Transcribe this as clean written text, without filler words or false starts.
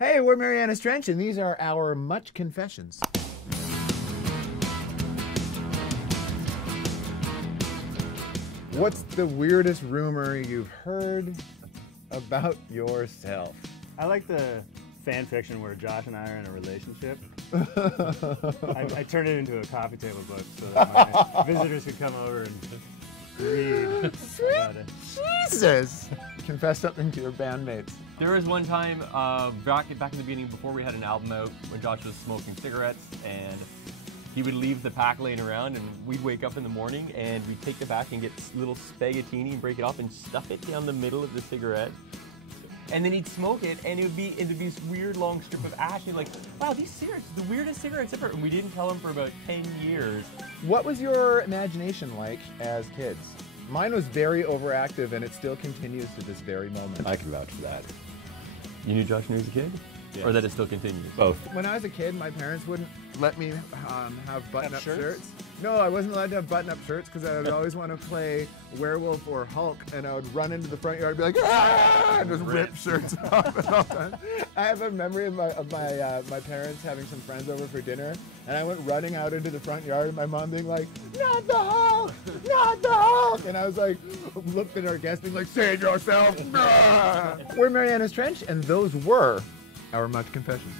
Hey, we're Marianas Trench, and these are our Much Confessions. What's the weirdest rumor you've heard about yourself? I like the fan fiction where Josh and I are in a relationship. I turned it into a coffee table book so that my visitors could come over and read about it. Jesus! Confess something to your bandmates. There was one time back in the beginning before we had an album out when Josh was smoking cigarettes, and he would leave the pack laying around, and we'd wake up in the morning and we'd take the pack and get little spaghettini and break it off and stuff it down the middle of the cigarette. And then he'd smoke it, and it'd be this weird long strip of ash. And you're like, wow, these cigarettes are the weirdest cigarettes ever. And we didn't tell him for about 10 years. What was your imagination like as kids? Mine was very overactive, and it still continues to this very moment. I can vouch for that. You knew Josh when he was a kid? Yes. Or that it still continues? Both. When I was a kid, my parents wouldn't let me have button-up shirts. No, I wasn't allowed to have button-up shirts because I would always want to play Werewolf or Hulk, and I would run into the front yard and be like, ah! And just rip shirts off and all that. I have a memory of my parents having some friends over for dinner, and I went running out into the front yard, and my mom being like, not the Hulk! Not the Hulk! And I was like, looked at our guest being like, save yourself! We're Marianas Trench, and those were our Much Confessions.